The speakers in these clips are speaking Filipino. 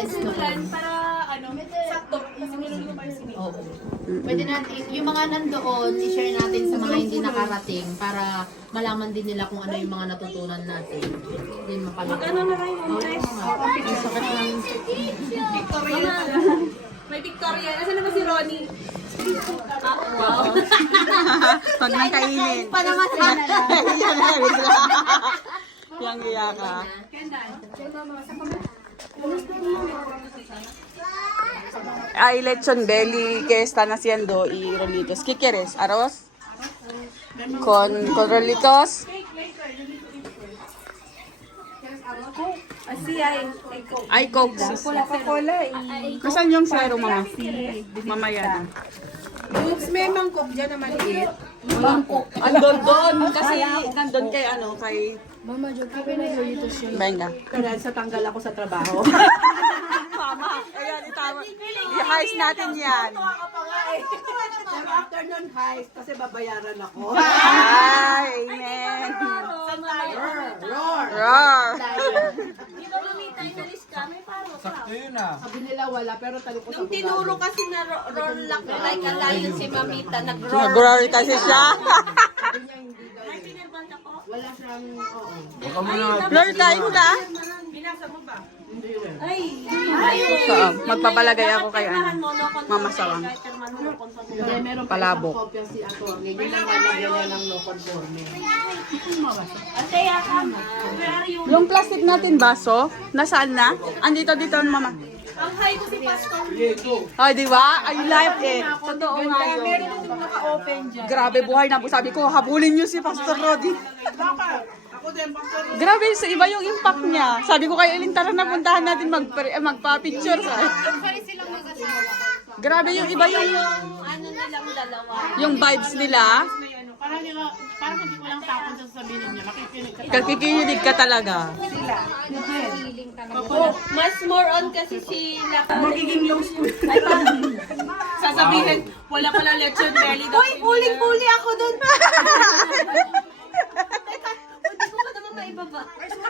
friends Ulan noon. para sakto. Kasi niluluto pa yung sini. Oo. Pwede natin, yung mga nandoon, i-share natin sa mga hindi nakarating para malaman din nila kung ano yung mga natutunan natin. Hindi mapalagay. Ano na kayo, Montes? Ang sakit ng... Victoria. May Victoria. Nasaan naman si Ronnie? Wow. Pag nang kainin. Pa naman sana lang. Yan na, bigla. Yang iya ka. Ay, lechon belly, que están haciendo y rolitos. ¿Qué quieres? ¿Arroz? Con rolitos? Asi ay coke. Ay, Coke. sis. Coca-Cola eh. Nasaan yung zero, mama? Mamaya na. Oops, may mangkok dyan na maliit. Andon doon. Kasi nandun kay ano, kay... Mama, joke ka na yung Venga. Kaya sa tanggal ako sa trabaho. Mama, ayan, itama. I-heist natin yan. After nun, heist, kasi babayaran ako. Ay, amen. Roar. Sakto yun ah. Sabi nila wala, pero talo ko sa Nung tinuro kasi na roll lock like alayon si Mamita, nag-roll. Nag-roar kasi siya. Wala siyang, oo. Baka mo na. Lord, kain ka? Ay, So, magpapalagay ako kay ano, Mama Sawang. Hindi, meron pa Palabok. isang kopya si Atty. Yun ang lalagyan niya ng no conforme. ate yata, where are you? Yung plastic natin baso, nasaan na? Andito, dito, Mama. Ang high ko si Pastor. Ay, di ba? Ay, live eh. Totoo nga yun. Meron din naka-open dyan. Grabe, buhay na po. Sabi ko, habulin niyo si Pastor Rodi. Ako din, Pastor. Grabe, sa iba yung impact niya. Sabi ko kay Elin, tara na puntahan natin magpa-picture. Grabe yung iba yung Ano nilang dalawa. yung vibes nila. Parang hindi ko lang tapon sa sabihin niya. Makikinig ka. Kakikinig ka talaga. Mas more on kasi sila. Magiging low school. Sasabihin, wala pala lechon belly. Uy, huling-huli ako dun. Teka, hindi ko pa naman maibaba.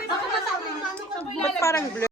Baka masabi, ano ka Ba't parang blur?